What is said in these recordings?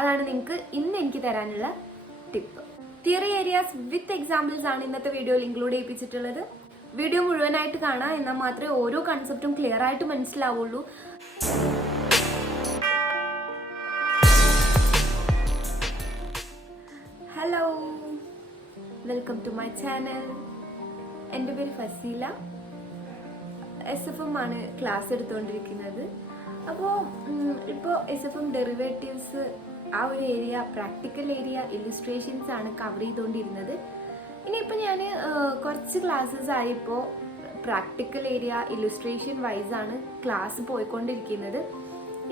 അതാണ് നിങ്ങൾക്ക് ഇന്ന് എനിക്ക് തരാനുള്ള tip. Theory areas with examples ആണ് ഇന്നത്തെ വീഡിയോയിൽ ഇൻക്ലൂഡ് ചെയ്യിപ്പിച്ചിട്ടുള്ളത്. വീഡിയോ മുഴുവനായിട്ട് കാണാം, എന്നാൽ മാത്രമേ ഓരോ കൺസെപ്റ്റും ക്ലിയർ ആയിട്ട് മനസ്സിലാവുള്ളൂ. Hello, welcome to my channel. എൻ്റെ പേര് ഫസീല. SFM ആണ് ക്ലാസ് എടുത്തുകൊണ്ടിരിക്കുന്നത്. അപ്പോൾ ഇപ്പോൾ SFM ഡെറിവേറ്റീവ്സ് ആ ഒരു ഏരിയ, പ്രാക്ടിക്കൽ ഏരിയ, ഇല്ലുസ്ട്രേഷൻസ് ആണ് കവർ ചെയ്തുകൊണ്ടിരുന്നത്. ഇനിയിപ്പോൾ ഞാൻ കുറച്ച് ക്ലാസ്സസ് ആയിപ്പോൾ പ്രാക്ടിക്കൽ ഏരിയ, ഇല്ലുസ്ട്രേഷൻ വൈസാണ് ക്ലാസ് പോയിക്കൊണ്ടിരിക്കുന്നത്.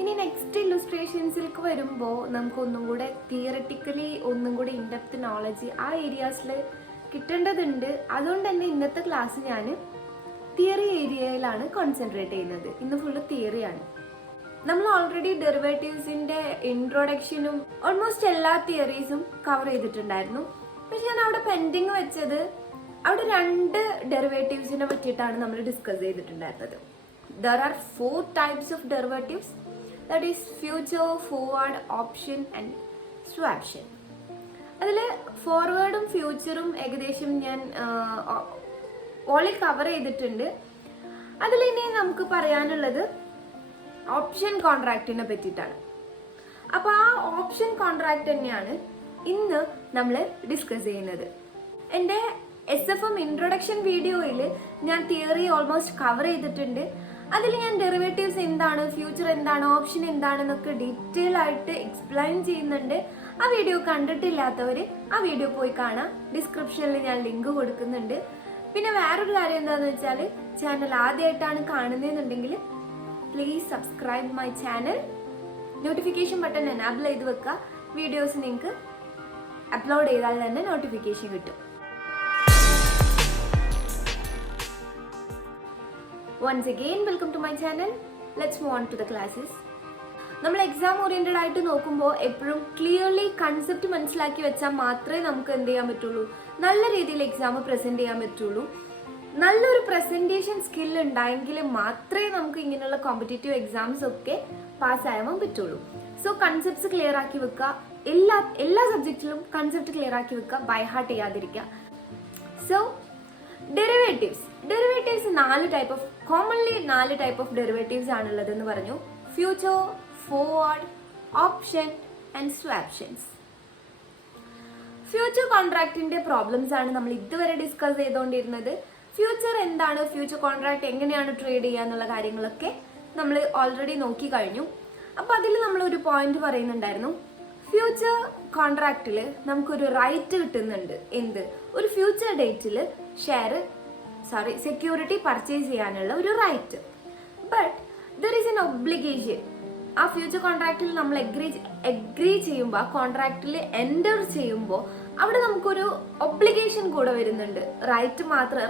ഇനി നെക്സ്റ്റ് ഇല്ലുസ്ട്രേഷൻസിലേക്ക് വരുമ്പോൾ നമുക്കൊന്നും കൂടെ തിയററ്റിക്കലി ഒന്നും കൂടെ ഇൻഡെപ്ത് നോളജ് ആ ഏരിയാസിൽ കിട്ടേണ്ടതുണ്ട്. അതുകൊണ്ട് തന്നെ ഇന്നത്തെ ക്ലാസ് ഞാൻ തിയറി ഏരിയയിലാണ് കോൺസെൻട്രേറ്റ് ചെയ്യുന്നത്. ഇന്ന് ഫുള്ള് തിയറിയാണ്. നമ്മൾ ഓൾറെഡി ഡെറിവേറ്റീവ്സിൻ്റെ ഇൻട്രൊഡക്ഷനും ഓൾമോസ്റ്റ് എല്ലാ തിയറീസും കവർ ചെയ്തിട്ടുണ്ടായിരുന്നു. പക്ഷെ ഞാൻ അവിടെ പെൻഡിങ് വെച്ചത് അവിടെ 2 ഡെറിവേറ്റീവ്സിനെ പറ്റിയിട്ടാണ് നമ്മൾ ഡിസ്കസ് ചെയ്തിട്ടുണ്ടായിരുന്നത്. There are 4 types of derivatives, that is future, forward, option and swaption. അതിൽ ഫോർവേഡും ഫ്യൂച്ചറും ഏകദേശം ഞാൻ ഓളി കവർ ചെയ്തിട്ടുണ്ട്. അതിൽ ഇനി നമുക്ക് പറയാനുള്ളത് ഓപ്ഷൻ കോൺട്രാക്റ്റിനെ പറ്റിയിട്ടാണ്. അപ്പോൾ ആ ഓപ്ഷൻ കോൺട്രാക്റ്റ് തന്നെയാണ് ഇന്ന് നമ്മൾ ഡിസ്കസ് ചെയ്യുന്നത്. എൻ്റെ SFM ഇൻട്രൊഡക്ഷൻ വീഡിയോയിൽ ഞാൻ തിയറി ഓൾമോസ്റ്റ് കവർ ചെയ്തിട്ടുണ്ട്. അതിൽ ഞാൻ ഡെറിവേറ്റീവ്സ് എന്താണ്, ഫ്യൂച്ചർ എന്താണ്, ഓപ്ഷൻ എന്താണെന്നൊക്കെ ഡീറ്റെയിൽ ആയിട്ട് എക്സ്പ്ലെയിൻ ചെയ്യുന്നുണ്ട്. ആ വീഡിയോ കണ്ടിട്ടില്ലാത്തവർ ആ വീഡിയോ പോയി കാണാം. ഡിസ്ക്രിപ്ഷനിൽ ഞാൻ ലിങ്ക് കൊടുക്കുന്നുണ്ട്. പിന്നെ വേറൊരു കാര്യം എന്താണെന്ന് വെച്ചാൽ, ചാനൽ ആദ്യമായിട്ടാണ് കാണുന്നതെന്നുണ്ടെങ്കിൽ please subscribe my channel. Notification button enable ചെയ്ത് വെക്കുക. വീഡിയോസ് നിങ്ങൾക്ക് അപ്ലോഡ് ചെയ്താൽ തന്നെ നോട്ടിഫിക്കേഷൻ കിട്ടും. Once again, welcome to my channel. Let's move on to the classes. നമ്മൾ എക്സാം ഓറിയന്റഡ് ആയിട്ട് നോക്കുമ്പോൾ എപ്പോഴും ക്ലിയർലി കൺസെപ്റ്റ് മനസ്സിലാക്കി വെച്ചാൽ മാത്രമേ നമുക്ക് എന്ത് ചെയ്യാൻ പറ്റുള്ളൂ, നല്ല രീതിയിൽ എക്സാം പ്രസന്റ് ചെയ്യാൻ പറ്റുള്ളൂ. നല്ലൊരു പ്രസന്റേഷൻ സ്കിൽ ഉണ്ടായെങ്കിൽ മാത്രമേ നമുക്ക് ഇങ്ങനെയുള്ള കോമ്പറ്റേറ്റീവ് എക്സാംസ് ഒക്കെ പാസ്സാവാൻ പറ്റുള്ളൂ. സോ കൺസെപ്റ്റ്സ് ക്ലിയർ ആക്കി വെക്കുക. എല്ലാ സബ്ജക്റ്റിലും കൺസെപ്റ്റ് ക്ലിയർ ആക്കി വെക്കുക, ബൈ ഹാർട്ട് ചെയ്യാതിരിക്കുക. So derivatives 4 commonly 4 type of derivatives ആണുള്ളതെന്ന് പറഞ്ഞു. Future, forward, option and swaptions. Future കോൺട്രാക്റ്റിന്റെ പ്രോബ്ലംസ് ആണ് നമ്മൾ ഇതുവരെ ഡിസ്കസ് ചെയ്തുകൊണ്ടിരുന്നത്. ഫ്യൂച്ചർ എന്താണ്, ഫ്യൂച്ചർ കോൺട്രാക്ട് എങ്ങനെയാണ് ട്രേഡ് ചെയ്യുക എന്നുള്ള കാര്യങ്ങളൊക്കെ നമ്മൾ ഓൾറെഡി നോക്കി കഴിഞ്ഞു. അപ്പോൾ അതിൽ നമ്മൾ ഒരു പോയിന്റ് പറയുന്നുണ്ടായിരുന്നു. ഫ്യൂച്ചർ കോൺട്രാക്റ്റിൽ നമുക്കൊരു റൈറ്റ് കിട്ടുന്നുണ്ട്. എന്ത്? ഒരു ഫ്യൂച്ചർ ഡേറ്റിൽ സെക്യൂരിറ്റി പർച്ചേസ് ചെയ്യാനുള്ള ഒരു right. But there is an obligation. ആ ഫ്യൂച്ചർ കോൺട്രാക്റ്റിൽ നമ്മൾ എഗ്രി ചെയ്യുമ്പോൾ, ആ കോൺട്രാക്റ്റിൽ എൻ്റർ ചെയ്യുമ്പോൾ അവിടെ നമുക്കൊരു ഒബ്ലിഗേഷൻ കൂടെ വരുന്നുണ്ട്.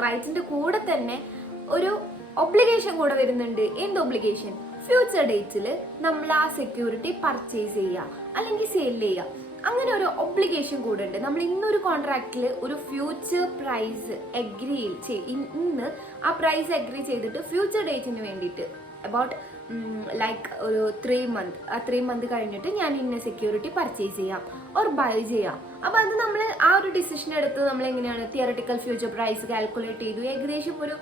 റൈറ്റിന്റെ കൂടെ തന്നെ ഒരു ഒബ്ലിഗേഷൻ കൂടെ വരുന്നുണ്ട്. എന്ത് ഒബ്ലിഗേഷൻ? ഫ്യൂച്ചർ ഡേറ്റിൽ നമ്മൾ ആ സെക്യൂരിറ്റി പർച്ചേസ് ചെയ്യുക അല്ലെങ്കിൽ സെയിൽ ചെയ്യുക. അങ്ങനെ ഒരു ഒബ്ലിഗേഷൻ കൂടെ ഉണ്ട്. നമ്മൾ ഇന്നൊരു കോൺട്രാക്റ്റിൽ ഒരു ഫ്യൂച്ചർ പ്രൈസ് ഇന്ന് ആ പ്രൈസ് എഗ്രി ചെയ്തിട്ട് ഫ്യൂച്ചർ ഡേറ്റിന് വേണ്ടിയിട്ട് അബൌട്ട് ഒരു 3 month, ആ 3 month കഴിഞ്ഞിട്ട് ഞാൻ ഇന്ന സെക്യൂരിറ്റി പർച്ചേസ് ചെയ്യാം ഓർ ബൈ ചെയ്യാം. അപ്പോൾ അത് നമ്മൾ ആ ഒരു ഡിസിഷൻ എടുത്ത് നമ്മൾ എങ്ങനെയാണ് തിയററ്റിക്കൽ ഫ്യൂച്ചർ പ്രൈസ് കാൽക്കുലേറ്റ് ചെയ്തു, ഏകദേശം ഒരു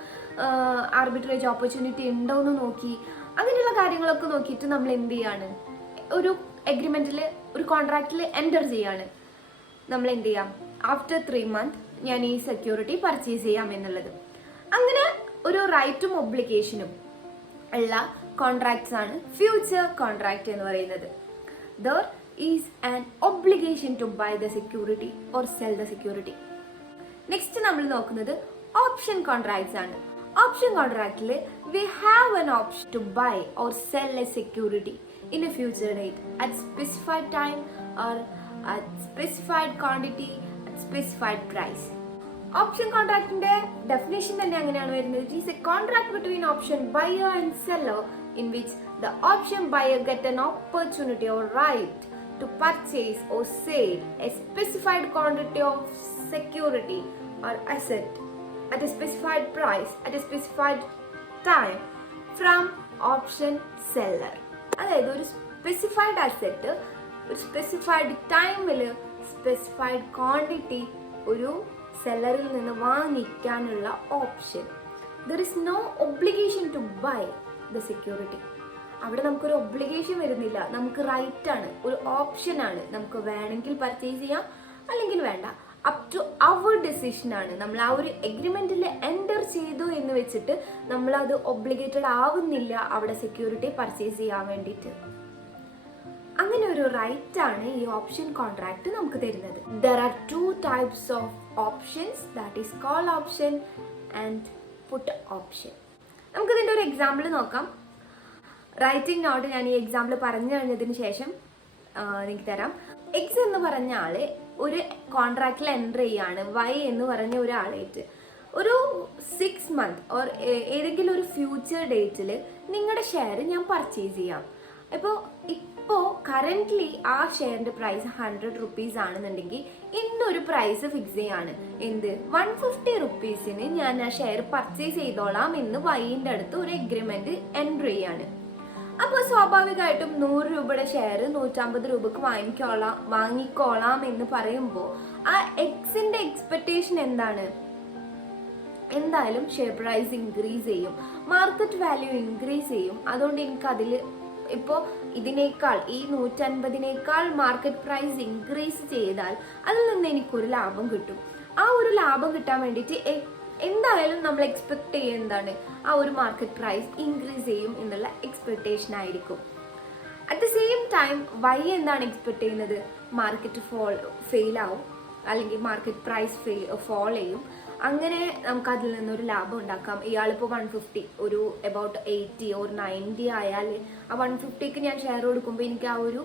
ആർബിട്രേജ് ഓപ്പർച്യൂണിറ്റി ഉണ്ടോ എന്ന് നോക്കി, അങ്ങനെയുള്ള കാര്യങ്ങളൊക്കെ നോക്കിയിട്ട് നമ്മൾ എന്ത് ചെയ്യാണ്, ഒരു എഗ്രിമെന്റിൽ, ഒരു കോൺട്രാക്റ്റിൽ എൻ്റർ ചെയ്യാണ്. നമ്മൾ എന്ത് ചെയ്യാം, ആഫ്റ്റർ 3 month ഞാൻ ഈ സെക്യൂരിറ്റി പർച്ചേസ് ചെയ്യാം എന്നുള്ളത്. അങ്ങനെ ഒരു റൈറ്റും ഒബ്ലിഗേഷനും ഉള്ള കോൺട്രാക്ട്സ് ആണ് ഫ്യൂച്ചർ കോൺട്രാക്ട് എന്ന് പറയുന്നത്. There is an obligation to buy the security or sell the security. Next നമ്മൾ നോക്കുന്നത് ഓപ്ഷൻ കോൺട്രാക്ട്സ് ആണ്. ഓപ്ഷൻ കോൺട്രാക്റ്റിൽ we have an option to buy or sell a security in a future date at specified time or at specified quantity at specified price. Option കോൺട്രാക്റ്റിന്റെ definition തന്നെ അങ്ങനെയാണ് വരുന്നത്. It is a contract between option buyer and seller in which the option buyer get an opportunity or right to purchase or sell a specified quantity of security or asset at a specified price at a specified time from option seller. അതായത് ഒരു specified asset ഒരു specified ടൈമിൽ specified quantity ഒരു സെല്ലറിൽ നിന്ന് വാങ്ങിക്കാനുള്ള option. There is no obligation to buy the security. അവിടെ നമുക്കൊരു ഒബ്ലിഗേഷൻ വരുന്നില്ല, നമുക്ക് റൈറ്റ് ആണ്, ഒരു ഓപ്ഷൻ ആണ്. നമുക്ക് വേണമെങ്കിൽ പർച്ചേസ് ചെയ്യാം, അല്ലെങ്കിൽ വേണ്ട. അപ് ടു അവർ ഡിസിഷൻ ആണ്. നമ്മൾ ആ ഒരു എഗ്രിമെന്റിൽ എൻ്റർ ചെയ്തു എന്ന് വെച്ചിട്ട് നമ്മളത് ഒബ്ലിഗേറ്റഡ് ആവുന്നില്ല അവിടെ സെക്യൂരിറ്റി പർച്ചേസ് ചെയ്യാൻ വേണ്ടിയിട്ട്. അങ്ങനെ ഒരു റൈറ്റ് ആണ് ഈ ഓപ്ഷൻ കോൺട്രാക്ട് നമുക്ക് തരുന്നത്. There are 2 types of options, that is call option and put option. നമുക്കിതിൻ്റെ ഒരു എക്സാമ്പിൾ നോക്കാം. റൈറ്റിംഗ് നോട്ട് ഞാൻ ഈ എക്സാമ്പിൾ പറഞ്ഞു കഴിഞ്ഞതിന് ശേഷം എനിക്ക് തരാം. എക്സ് എന്ന് പറഞ്ഞ ആള് ഒരു കോൺട്രാക്റ്റിൽ എൻ്റർ ചെയ്യാണ് വൈ എന്ന് പറഞ്ഞ ഒരാളായിട്ട്. ഒരു 6 month ഓർ ഏതെങ്കിലും ഒരു ഫ്യൂച്ചർ ഡേറ്റിൽ നിങ്ങളുടെ ഷെയർ ഞാൻ പർച്ചേസ് ചെയ്യാം. ഇപ്പോൾ കറൻ്റ്ലി ആ ഷെയറിൻ്റെ പ്രൈസ് 100 rupees ആണെന്നുണ്ടെങ്കിൽ ഇന്നൊരു പ്രൈസ് ഫിക്സ് ചെയ്യാണ്. എന്ത് 150 rupees ഞാൻ ആ ഷെയർ പർച്ചേസ് ചെയ്തോളാം എന്ന് വൈൻ്റെ അടുത്ത് ഒരു എഗ്രിമെന്റ് എൻ്റർ ചെയ്യാണ്. അപ്പോൾ സ്വാഭാവികമായിട്ടും 100 രൂപയുടെ ഷെയർ 150 രൂപക്ക് വാങ്ങിക്കോളാം എന്ന് പറയുമ്പോൾ ആ എക്സിന്റെ എക്സ്പെക്ടേഷൻ എന്താണ്? എന്തായാലും ഷെയർ പ്രൈസ് ഇൻക്രീസ് ചെയ്യും, മാർക്കറ്റ് വാല്യൂ ഇൻക്രീസ് ചെയ്യും. അതുകൊണ്ട് എനിക്ക് അതിൽ ഇപ്പോൾ ഇതിനേക്കാൾ ഈ 150-നേക്കാൾ മാർക്കറ്റ് പ്രൈസ് ഇൻക്രീസ് ചെയ്താൽ അതിൽ നിന്ന് എനിക്കൊരു ലാഭം കിട്ടും. ആ ഒരു ലാഭം കിട്ടാൻ വേണ്ടിയിട്ട് എന്തായാലും നമ്മൾ എക്സ്പെക്ട് ചെയ്യുക എന്താണ്? ആ ഒരു മാർക്കറ്റ് പ്രൈസ് ഇൻക്രീസ് ചെയ്യും എന്നുള്ള എക്സ്പെക്ടേഷൻ ആയിരിക്കും. At the same time Y എന്താണ് എക്സ്പെക്ട് ചെയ്യുന്നത്? മാർക്കറ്റ് ഫെയിൽ ആവും, അല്ലെങ്കിൽ മാർക്കറ്റ് പ്രൈസ് ഫോൾ ചെയ്യും. അങ്ങനെ നമുക്ക് അതിൽ നിന്നൊരു ലാഭം ഉണ്ടാക്കാം. ഇയാളിപ്പോൾ 150 ഒരു അബൌട്ട് 80 or 90 ആയാൽ ആ 150ക്ക് ഞാൻ ഷെയർ കൊടുക്കുമ്പോൾ എനിക്ക് ആ ഒരു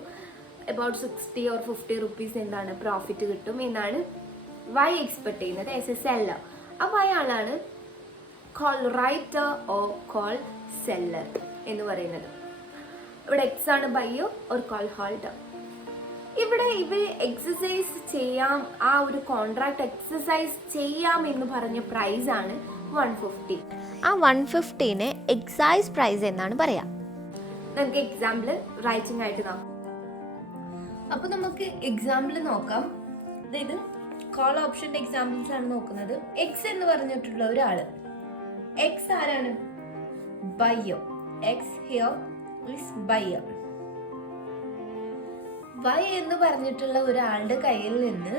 അബൌട്ട് 60 or 50 rupees എന്താണ് പ്രോഫിറ്റ് കിട്ടും എന്നാണ് വൈ എക്സ്പെക്ട് ചെയ്യുന്നത് ആസ് എ സെല്ലർ. അപ്പോൾ അയാളാണ് call writer or call seller എന്ന് പറയുന്നത്. ഇവിടെ എക്സ് ആണ് ബയ്യോ ഓർ കോൾ ഹോൾഡർ. ഇവിടെ ഇവർ എക്സസൈസ് ചെയ്യാം, ആ ഒരു കോൺട്രാക്ട് എക്സസൈസ് ചെയ്യാം എന്ന് പറഞ്ഞ പ്രൈസ് ആണ് 150. ആ 150-നെ എക്സൈസ് പ്രൈസ് എന്നാണ് പറയാം. നമുക്ക് എക്സാമ്പിൾ റൈറ്റിംഗ് ആയിട്ട് നോക്കാം. അപ്പോൾ നമുക്ക് എക്സാമ്പിൾ നോക്കാം. അതായത് കോൾ ഓപ്ഷന്റെ എക്സാമ്പിൾസ് ആണ് നോക്കുന്നത്. എക്സ് എന്ന് പറഞ്ഞിട്ടുള്ള ഒരാള്, എക്സ് ആരാണ്? Buyer. X here is buyer. Y എന്ന് പറഞ്ഞിട്ടുള്ള ഒരാളുടെ കയ്യിൽ നിന്ന്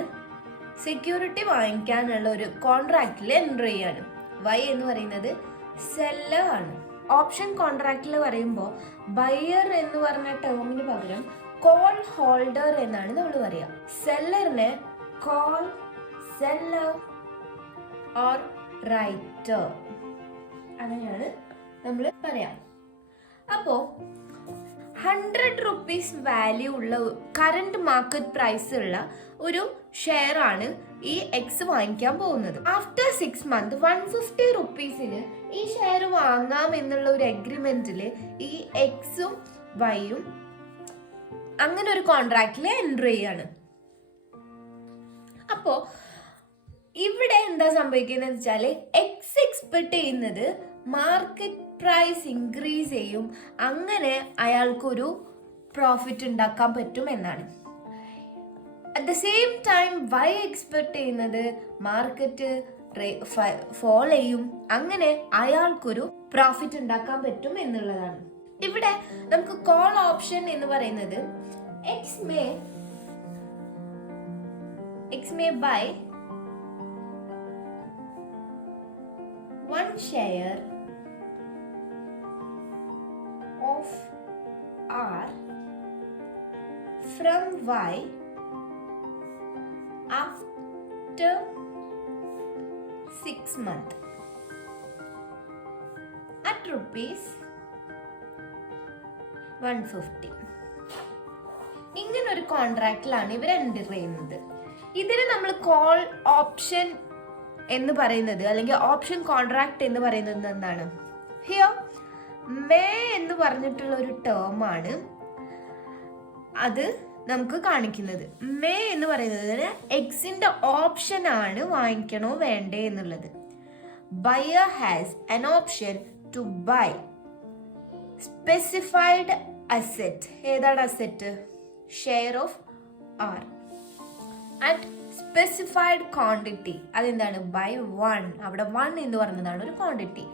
സെക്യൂരിറ്റി വാങ്ങിക്കാനുള്ള ഒരു കോൺട്രാക്റ്റിൽ എൻ്റർ ചെയ്യാണ്. വൈ എന്ന് പറയുന്നത് സെല്ലർ ആണ്. ഓപ്ഷൻ കോൺട്രാക്റ്റിൽ പറയുമ്പോൾ ബയർ എന്ന് പറഞ്ഞ ടേമിന് പകരം കോൾ ഹോൾഡർ എന്നാണ് നമ്മൾ പറയുക. സെല്ലറിനെ കോൾ സെല്ലർ ഓർ റൈറ്റർ അങ്ങനെയാണ് നമ്മൾ പറയാം. അപ്പോൾ 100 rupees വാല്യൂ ഉള്ള കറന്റ് മാർക്കറ്റ് പ്രൈസ് ഉള്ള ഒരു ഷെയർ ആണ് ഈ എക്സ് വാങ്ങിക്കാൻ പോകുന്നത്. ആഫ്റ്റർ 6 months 150 rupeesന് ഈ ഷെയർ വാങ്ങാം എന്നുള്ള ഒരു അഗ്രിമെന്റിൽ ഈ എക്സും വൈയും അങ്ങനെ ഒരു കോൺട്രാക്റ്റിൽ എൻ്റർ ചെയ്യാണ്. അപ്പോൾ ഇവിടെ എന്താ സംഭവിക്കുന്നത് വെച്ചാൽ എക്സ് എക്സ്പെക്ട് ചെയ്യുന്നത് മാർക്കറ്റ് പ്രൈസ് ഇൻക്രീസ് ചെയ്യും, അങ്ങനെ അയാൾക്കൊരു പ്രോഫിറ്റ് ഉണ്ടാക്കാൻ പറ്റും എന്നാണ്. At the same time Y expect ചെയ്യുന്നത് മാർക്കറ്റ് ഫോൾ ചെയ്യും, അങ്ങനെ അയാൾക്കൊരു പ്രോഫിറ്റ് ഉണ്ടാക്കാൻ പറ്റും എന്നുള്ളതാണ്. ഇവിടെ നമുക്ക് കോൾ ഓപ്ഷൻ എന്ന് പറയുന്നത് X may buy 1 share of R from Y after 6 months at rupees 150. ഇങ്ങനൊരു കോൺട്രാക്റ്റിലാണ് ഇവർ എൻ്റർ ചെയ്യുന്നത്. ഇതിന് നമ്മൾ കോൾ ഓപ്ഷൻ എന്ന് പറയുന്നത് അല്ലെങ്കിൽ ഓപ്ഷൻ കോൺട്രാക്ട് എന്ന് പറയുന്നത് എന്താണ്? ഹിയർ മേ എന്ന് പറഞ്ഞിട്ടുള്ള ഒരു ടേം ആണ് അത് നമുക്ക് കാണിക്കുന്നത്. മേ എന്ന് പറയുന്നത് എക്സിന്റെ ഓപ്ഷൻ ആണ് വാങ്ങിക്കണോ വേണ്ടേ എന്നുള്ളത്. Buyer has an option to buy specified asset. ഏതാണ് asset? Share of R at specified quantity. അതെന്താണ്? ബൈ 1. അവിടെ 1 എന്ന് പറഞ്ഞതാണ് ഒരു ക്വാണ്ടിറ്റി.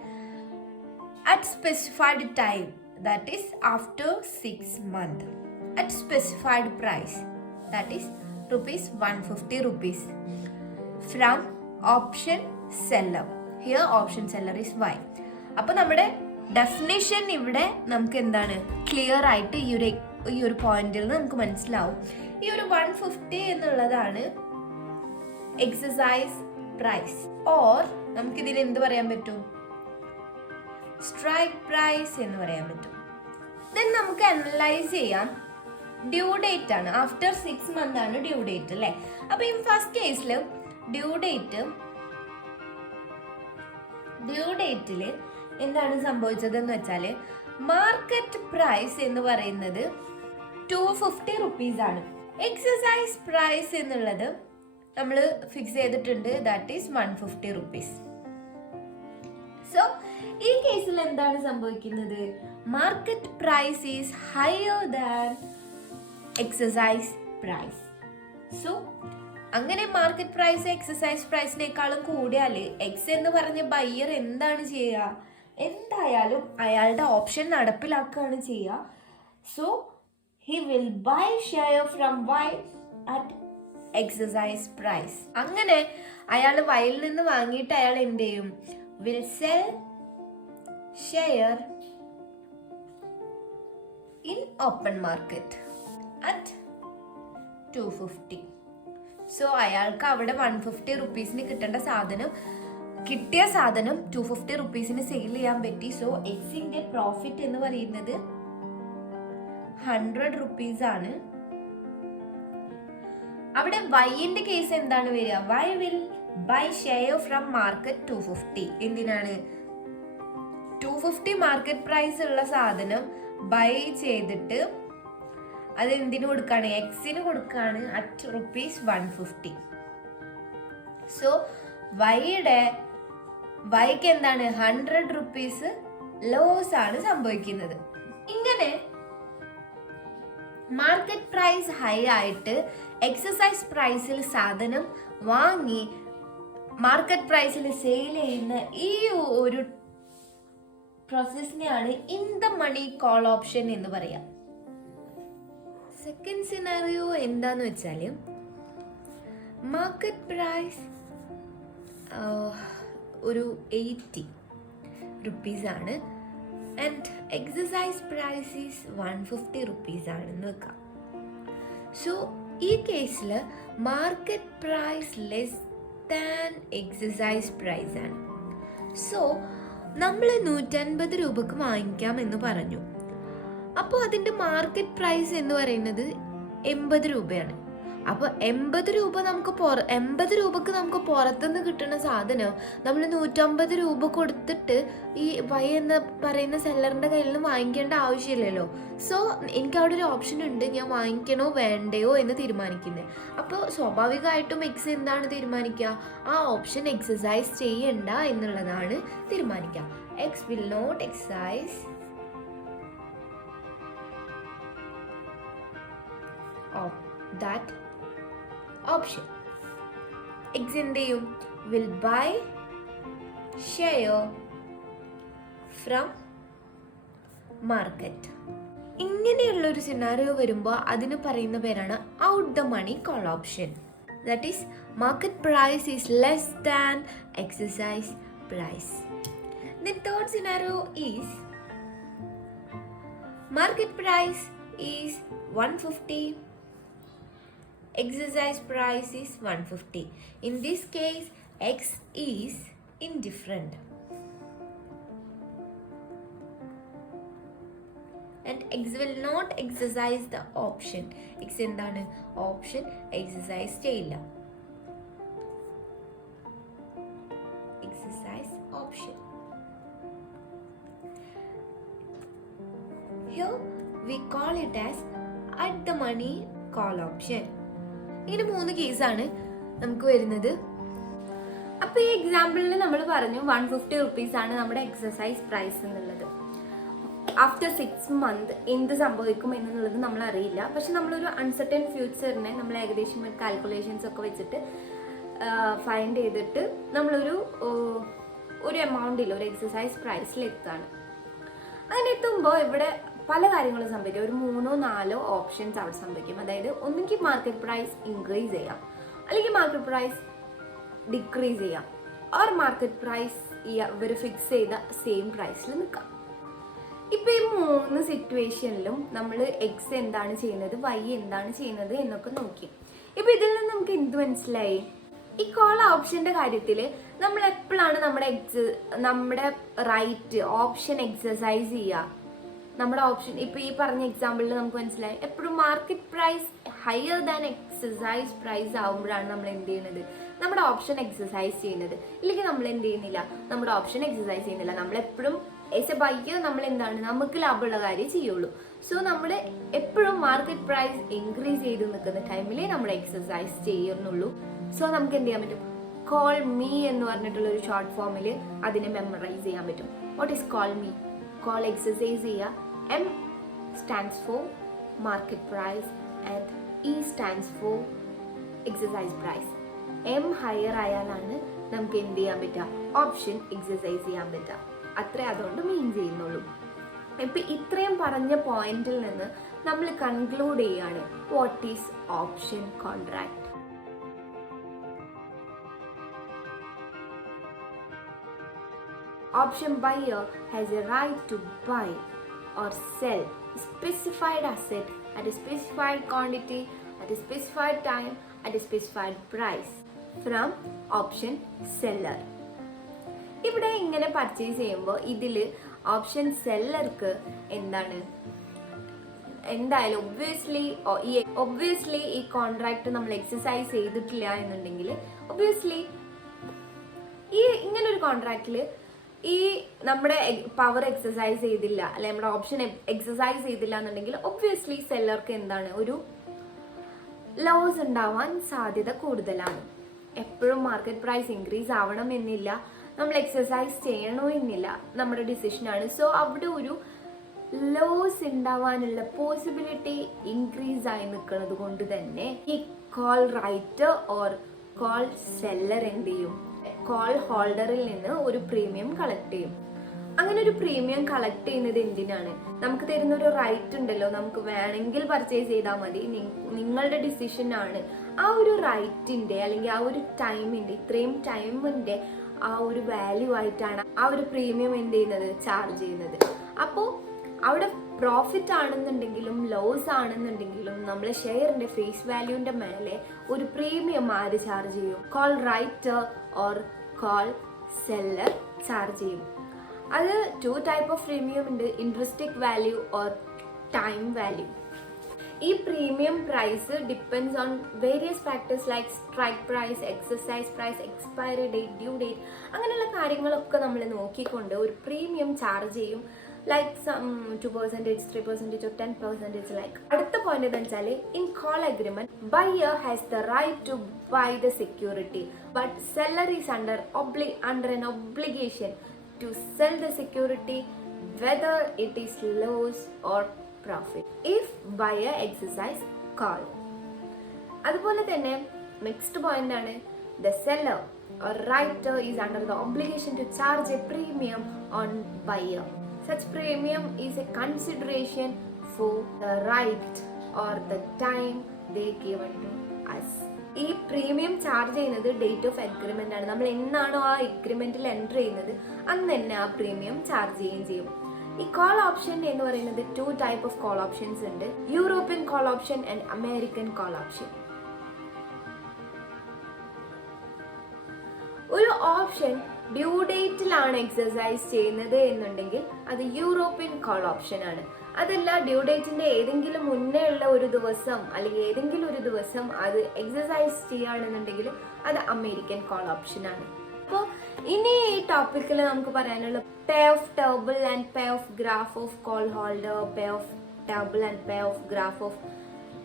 At specified time, that is after 6 months. At specified price, that is ₹150 from option seller. Here option seller is Y. അപ്പൊ നമ്മുടെ definition ഇവിടെ നമുക്ക് എന്താണ് ക്ലിയർ ആയിട്ട് ഈ ഒരു പോയിന്റിൽ നിന്ന് നമുക്ക് മനസ്സിലാവും. ഈ ഒരു 150 എന്നുള്ളതാണ് എക്സസൈസ് പ്രൈസ്, ഓർ നമുക്കിതിൽ എന്ത് പറയാൻ പറ്റും? സ്ട്രൈക്ക് പ്രൈസ് എന്ന് പറയാൻ പറ്റും. ദെൻ നമുക്ക് അനലൈസ് ചെയ്യാം. ഡ്യൂ ഡേറ്റ് ആണ്, ആഫ്റ്റർ 6 months ആണ് ഡ്യൂ ഡേറ്റ് അല്ലേ. അപ്പൊ ഈ ഫസ്റ്റ് കേസിൽ ഡ്യൂ ഡേറ്റിൽ എന്താണ് സംഭവിച്ചത് എന്ന് വെച്ചാല് മാർക്കറ്റ് പ്രൈസ് എന്ന് പറയുന്നത് ₹250 ആണ്. എക്സസൈസ് പ്രൈസ് എന്നുള്ളത് നമ്മൾ ഫിക്സ് ചെയ്തിട്ടുണ്ട്, ദാറ്റ് ഈസ് ₹150. സോ ഈ കേസിൽ എന്താണ് സംഭവിക്കുന്നത്? Market price is higher than exercise price. So അങ്ങനെ മാർക്കറ്റ് പ്രൈസ് എക്സസൈസ് പ്രൈസിനേക്കാളും കൂടിയാല് എക്സ് എന്ന് പറഞ്ഞ ബയ്യർ എന്താണ് ചെയ്യുക? എന്തായാലും അയാളുടെ ഓപ്ഷൻ നടപ്പിലാക്കുകയാണ് ചെയ്യുക. So he will buy share from Y at exercise price. അങ്ങനെ അയാൾ വൈയിൽ നിന്ന് വാങ്ങിയിട്ട് അയാൾ എന്ത് ചെയ്യും? Will sell share in open market at 250. So അയാൾക്ക് അവിടെ ₹150 കിട്ടേണ്ട സാധനം കിട്ടിയ സാധനം ₹250 സെയിൽ ചെയ്യാൻ പറ്റി. സോ എക്സിന്റെ പ്രോഫിറ്റ് എന്ന് പറയുന്നത് ₹100 ആണ്. അവിടെ വൈന്റെ കേസ് എന്താണ് വരിക? Y will buy share from market 250. എന്തിനാണ്? 250 മാർക്കറ്റ് പ്രൈസ് ഉള്ള സാധനം ബൈ ചെയ്തിട്ട് അത് എന്തിനു കൊടുക്കാണ്? എക്സിന് കൊടുക്കാണ് അറ്റ് ₹150. സോ വൈക്ക് എന്താണ്? ₹100 ലോസ് ആണ് സംഭവിക്കുന്നത്. ഇങ്ങനെ മാർക്കറ്റ് പ്രൈസ് ഹൈ ആയിട്ട് എക്സസൈസ് പ്രൈസിൽ സാധനം വാങ്ങി മാർക്കറ്റ് പ്രൈസിൽ സെയിൽ ചെയ്യുന്ന ഈ ഒരു പ്രോസസ്സിനെയാണ് in the money call option എന്ന് പറയാം. സെക്കൻഡ് സിനാറിയോ എന്താന്ന് വെച്ചാൽ മാർക്കറ്റ് പ്രൈസ് ഒരു ₹80 ആണ് ആൻഡ് എക്സസൈസ് പ്രൈസ് ഈസ് ₹150 ആണെന്ന് വെക്കാം. സോ ഈ കേസിൽ market price less than exercise price ആണ്. സോ നമ്മൾ ₹150 വാങ്ങിക്കാം എന്ന് പറഞ്ഞു. അപ്പോൾ അതിൻ്റെ മാർക്കറ്റ് പ്രൈസ് എന്ന് പറയുന്നത് ₹80 ആണ്. അപ്പോൾ ₹80 നമുക്ക് പുറത്തുനിന്ന് കിട്ടുന്ന സാധനം നമ്മൾ ₹150 കൊടുത്തിട്ട് ഈ വൈ എന്ന് പറയുന്ന സെല്ലറിൻ്റെ കയ്യിൽ നിന്ന് വാങ്ങിക്കേണ്ട ആവശ്യമില്ലല്ലോ. സോ എനിക്ക് അവിടെ ഒരു ഓപ്ഷൻ ഉണ്ട്, ഞാൻ വാങ്ങിക്കണോ വേണ്ടയോ എന്ന് തീരുമാനിക്കുന്നത്. അപ്പോൾ സ്വാഭാവികമായിട്ടും എക്സ് എന്താണ് തീരുമാനിക്കുക? ആ ഓപ്ഷൻ എക്സസൈസ് ചെയ്യണ്ട എന്നുള്ളതാണ് തീരുമാനിക്കുക. X will not exercise that option. X എന്ത് ചെയ്യും? will buy share from market. ഇങ്ങനെയുള്ള ഒരു സിനാറിയോ വരുമ്പോൾ അതിന് പറയുന്ന പേരാണ് out the money call option. That is market price is less than exercise price. Then third scenario is market price is 150. Exercise price is 150. In this case, X is indifferent. And X will not exercise the option. X എന്താണ്? Option exercise ചെയ്യില്ല. Exercise option. Here we call it as at the money call option. ഇങ്ങനെ 3 കേസാണ് നമുക്ക് വരുന്നത്. അപ്പോൾ ഈ എക്സാമ്പിളിൽ നമ്മൾ പറഞ്ഞു ₹150 ആണ് നമ്മുടെ എക്സസൈസ് പ്രൈസ് എന്നുള്ളത്. ആഫ്റ്റർ 6 months എന്ത് സംഭവിക്കും എന്നുള്ളത് നമ്മൾ അറിയില്ല. പക്ഷെ നമ്മളൊരു അൺസർട്ടൻ ഫ്യൂച്ചറിനെ നമ്മൾ ഏകദേശം കാൽക്കുലേഷൻസ് ഒക്കെ വെച്ചിട്ട് ഫൈൻഡ് ചെയ്തിട്ട് നമ്മളൊരു എമൗണ്ടിൽ ഒരു എക്സസൈസ് പ്രൈസിൽ എത്താണ്. അങ്ങനെ എത്തുമ്പോൾ ഇവിടെ പല കാര്യങ്ങളും സംഭവിക്കും. ഒരു 3-4 ഓപ്ഷൻസ് അവിടെ സംഭവിക്കും. അതായത് ഒന്നുകിൽ മാർക്കറ്റ് പ്രൈസ് ഇൻക്രീസ് ചെയ്യാം, അല്ലെങ്കിൽ മാർക്കറ്റ് പ്രൈസ് ഡിക്രീസ് ചെയ്യാം, ഓർ മാർക്കറ്റ് പ്രൈസ് ഇവർ ഫിക്സ് ചെയ്ത സെയിം പ്രൈസിൽ നിൽക്കാം. ഇപ്പൊ ഈ 3 സിറ്റുവേഷനിലും നമ്മൾ എക്സ് എന്താണ് ചെയ്യുന്നത്, വൈ എന്താണ് ചെയ്യുന്നത് എന്നൊക്കെ നോക്കി. ഇപ്പൊ ഇതിൽ നിന്ന് നമുക്ക് എന്ത് മനസ്സിലായി? ഈ കോൾ ഓപ്ഷന്റെ കാര്യത്തിൽ നമ്മൾ എപ്പോഴാണ് നമ്മുടെ റൈറ്റ് ഓപ്ഷൻ എക്സസൈസ് ചെയ്യുക? നമ്മുടെ ഓപ്ഷൻ ഇപ്പൊ ഈ പറഞ്ഞ എക്സാമ്പിളിൽ നമുക്ക് മനസ്സിലായി, എപ്പോഴും market price higher than exercise price ആവുമ്പോഴാണ് നമ്മൾ എന്ത് ചെയ്യുന്നത്, നമ്മുടെ ഓപ്ഷൻ എക്സസൈസ് ചെയ്യുന്നത്. ഇല്ലെങ്കിൽ നമ്മൾ എന്ത് ചെയ്യുന്നില്ല, നമ്മുടെ ഓപ്ഷൻ എക്സസൈസ് ചെയ്യുന്നില്ല. നമ്മളെപ്പോഴും എസ് എ ബയ്യർ നമ്മൾ എന്താണ്, നമുക്ക് ലാഭമുള്ള കാര്യം ചെയ്യുള്ളൂ. സോ നമ്മൾ എപ്പോഴും മാർക്കറ്റ് പ്രൈസ് ഇൻക്രീസ് ചെയ്ത് നിൽക്കുന്ന ടൈമിലേ നമ്മൾ എക്സസൈസ് ചെയ്യുന്നുള്ളൂ. സോ നമുക്ക് എന്ത് ചെയ്യാൻ പറ്റും, കോൾ മീ എന്ന് പറഞ്ഞിട്ടുള്ള ഒരു ഷോർട്ട് ഫോമിൽ അതിനെ മെമ്മറൈസ് ചെയ്യാൻ പറ്റും. What is call me? Call exercise ചെയ്യുക. M stands for market price and E stands for exercise price. M higher ആയാലാണ് നമുക്ക് എന്ത് ചെയ്യാൻ പറ്റുക, ഓപ്ഷൻ എക്സസൈസ് ചെയ്യാൻ പറ്റുക. അത്രേ അതുകൊണ്ട് മീൻ ചെയ്യുന്നുള്ളൂ. ഇപ്പൊ ഇത്രയും പറഞ്ഞ പോയിന്റിൽ നിന്ന് നമ്മൾ കൺക്ലൂഡ് ചെയ്യാണ് what is option contract. Option buyer has a right to buy or sell specified asset at a specified quantity, at a specified time, at a specified price from option seller. ഇവിടെ ഇങ്ങനെ purchase ചെയ്യുമ്പോൾ ഇതിൽ option സെല്ലർക്ക് എന്താണ്, എന്തായാലും obviously ഈ contract നമ്മൾ exercise ചെയ്തിട്ടില്ല എന്നുണ്ടെങ്കിൽ ഒബ്വിയസ്ലി ഈ ഇങ്ങനൊരു കോൺട്രാക്റ്റിൽ ഈ നമ്മുടെ പവർ എക്സസൈസ് ചെയ്തില്ല, അല്ലെ നമ്മുടെ ഓപ്ഷൻ എക്സസൈസ് ചെയ്തില്ല എന്നുണ്ടെങ്കിൽ ഒബ്വിയസ്ലി സെല്ലർക്ക് എന്താണ്, ഒരു ലോസ് ഉണ്ടാവാൻ സാധ്യത കൂടുതലാണ്. എപ്പോഴും മാർക്കറ്റ് പ്രൈസ് ഇൻക്രീസ് ആവണം എന്നില്ല, നമ്മൾ എക്സസൈസ് ചെയ്യണോ എന്നില്ല, നമ്മുടെ ഡിസിഷനാണ്. സോ അവിടെ ഒരു ലോസ് ഉണ്ടാവാനുള്ള പോസിബിലിറ്റി ഇൻക്രീസ് ആയി നിൽക്കുന്നത് കൊണ്ട് തന്നെ ഈ call writer or call seller എന്ത് ചെയ്യും, കോൾ ഹോൾഡറിൽ നിന്ന് ഒരു പ്രീമിയം കളക്ട് ചെയ്യും. അങ്ങനെ ഒരു പ്രീമിയം കളക്ട് ചെയ്യുന്നത് എന്തിനാണ്? നമുക്ക് തരുന്ന ഒരു റൈറ്റ് ഉണ്ടല്ലോ, നമുക്ക് വേണമെങ്കിൽ പർച്ചേസ് ചെയ്താൽ മതി, നിങ്ങളുടെ ഡിസിഷൻ ആണ്. ആ ഒരു റൈറ്റിന്റെ അല്ലെങ്കിൽ ആ ഒരു ടൈമിന്റെ, ഇത്രയും ടൈമിന്റെ ആ ഒരു വാല്യൂ ആയിട്ടാണ് ആ ഒരു പ്രീമിയം എന്ത് ചെയ്യുന്നത്, ചാർജ് ചെയ്യുന്നത്. അപ്പോൾ അവിടെ പ്രോഫിറ്റ് ആണെന്നുണ്ടെങ്കിലും ലോസ് ആണെന്നുണ്ടെങ്കിലും നമ്മളെ ഷെയറിന്റെ ഫേസ് വാല്യൂന്റെ മേലെ ഒരു പ്രീമിയം ആര് ചാർജ് ചെയ്യും? Call writer or call seller charge ചെയ്യും. അത് 2 ടൈപ്പ് ഓഫ് പ്രീമിയം ഉണ്ട്, intrinsic value or time value. ഈ premium price depends on various factors like strike price, exercise price, expiry date, due date, അങ്ങനെയുള്ള കാര്യങ്ങളൊക്കെ നമ്മൾ നോക്കിക്കൊണ്ട് ഒരു പ്രീമിയം ചാർജ് ചെയ്യും. Like 2%, 3% or 10% like. അടുത്ത പോയിന്റ് എന്താ വെച്ചാൽ, in call agreement buyer has the right to buy the security but seller is under an obligation to sell the security whether it is loss or profit if buyer exercise call. അതുപോലെ തന്നെ next point ആണ്, the seller or writer is under the obligation to charge a premium on buyer. Such premium is a consideration for the right or the time they given to us. ഈ premium charge ചെയ്യുന്നത് date of agreement ആണ്. നമ്മൾ എന്നാണോ ആ അഗ്രിമെന്റിൽ enter ചെയ്യുന്നത് അന്ന് തന്നെ ആ പ്രീമിയം ചാർജ് ചെയ്യുകയും ചെയ്യും. ഈ കോൾ ഓപ്ഷൻ എന്ന് പറയുന്നത് 2 ടൈപ്പ് ഓഫ് കോൾ ഓപ്ഷൻസ് ഉണ്ട്, European call option and American call option. ഒരു ഓപ്ഷൻ ഡ്യൂ ഡേറ്റിലാണ് എക്സസൈസ് ചെയ്യുന്നത് എന്നുണ്ടെങ്കിൽ അത് യൂറോപ്യൻ കോൾ ഓപ്ഷൻ ആണ്. അതല്ല ഡ്യൂ ഡേറ്റിന്റെ ഏതെങ്കിലും മുന്നേ ഉള്ള ഒരു ദിവസം അല്ലെങ്കിൽ ഏതെങ്കിലും ഒരു ദിവസം അത് എക്സസൈസ് ചെയ്യുകയാണെന്നുണ്ടെങ്കിൽ അത് അമേരിക്കൻ കോൾ ഓപ്ഷൻ ആണ്. അപ്പോൾ ഇനി ഈ ടോപ്പിക്കിൽ നമുക്ക് പറയാനുള്ള pay off table and pay off graph of call holder, pay off table and pay off graph of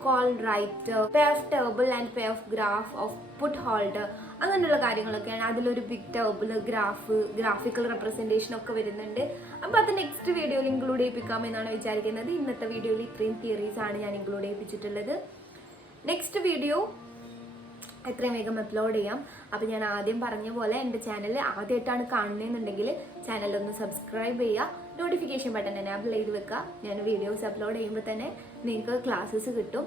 call write, pay off table and pay off graph of put holder, അങ്ങനെയുള്ള കാര്യങ്ങളൊക്കെയാണ്. അതിലൊരു ബിഗ് ടേബിൾ, ഗ്രാഫിക്കൽ റെപ്രസെൻറ്റേഷൻ ഒക്കെ വരുന്നുണ്ട്. അപ്പോൾ അത് next വീഡിയോയിൽ include ചെയ്യിപ്പിക്കാമെന്നാണ് വിചാരിക്കുന്നത്. ഇന്നത്തെ വീഡിയോയിൽ ഇത്രയും തിയറീസ് ആണ് ഞാൻ ഇൻക്ലൂഡ് ചെയ്യിപ്പിച്ചിട്ടുള്ളത്. നെക്സ്റ്റ് വീഡിയോ എത്രയും വേഗം അപ്ലോഡ് ചെയ്യാം. അപ്പോൾ ഞാൻ ആദ്യം പറഞ്ഞ പോലെ എൻ്റെ ചാനൽ ആദ്യമായിട്ടാണ് കാണുന്നതെന്നുണ്ടെങ്കിൽ ചാനലൊന്ന് സബ്സ്ക്രൈബ് ചെയ്യുക, നോട്ടിഫിക്കേഷൻ ബട്ടൺ എനേബിൾ ചെയ്ത് വെക്കുക. ഞാൻ വീഡിയോസ് അപ്ലോഡ് ചെയ്യുമ്പോൾ തന്നെ നിങ്ങൾക്ക് ക്ലാസ്സസ് കിട്ടും.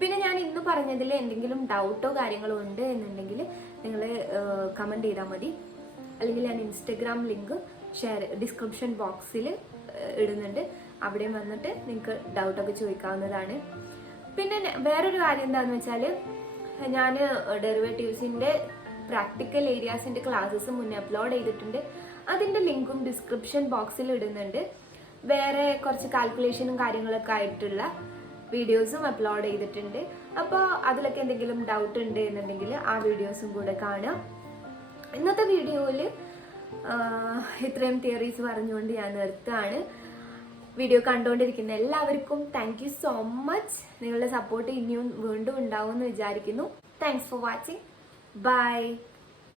പിന്നെ ഞാൻ ഇന്ന് പറഞ്ഞതിൽ എന്തെങ്കിലും ഡൗട്ടോ കാര്യങ്ങളോ ഉണ്ട് എന്നുണ്ടെങ്കിൽ നിങ്ങൾ കമൻറ്റ് ചെയ്താൽ മതി. അല്ലെങ്കിൽ ഞാൻ ഇൻസ്റ്റഗ്രാം ലിങ്ക് ഡിസ്ക്രിപ്ഷൻ ബോക്സിൽ ഇടുന്നുണ്ട്. അവിടെ വന്നിട്ട് നിങ്ങൾക്ക് ഡൗട്ടൊക്കെ ചോദിക്കാവുന്നതാണ്. പിന്നെ വേറൊരു കാര്യം എന്താണെന്ന് വെച്ചാൽ, ഞാൻ ഡെറിവേറ്റീവ്സിൻ്റെ പ്രാക്ടിക്കൽ ഏരിയാസിൻ്റെ ക്ലാസ്സസ് മുന്നേ അപ്ലോഡ് ചെയ്തിട്ടുണ്ട്. അതിൻ്റെ ലിങ്കും ഡിസ്ക്രിപ്ഷൻ ബോക്സിൽ ഇടുന്നുണ്ട്. വേറെ കുറച്ച് കാൽക്കുലേഷനും കാര്യങ്ങളൊക്കെ ആയിട്ടുള്ള വീഡിയോസും അപ്ലോഡ് ചെയ്തിട്ടുണ്ട്. അപ്പോൾ അതിലൊക്കെ എന്തെങ്കിലും ഡൗട്ട് ഉണ്ട് എന്നുണ്ടെങ്കിൽ ആ വീഡിയോസും കൂടെ കാണുക. ഇന്നത്തെ വീഡിയോയിൽ ഇത്രയും തിയറീസ് പറഞ്ഞുകൊണ്ട് ഞാൻ നിർത്തുകയാണ്. വീഡിയോ കണ്ടുകൊണ്ടിരിക്കുന്ന എല്ലാവർക്കും താങ്ക് യു സോ മച്ച്. നിങ്ങളുടെ സപ്പോർട്ട് ഇനിയും വീണ്ടും ഉണ്ടാവുമെന്ന് വിചാരിക്കുന്നു. Thanks for watching. ബൈ.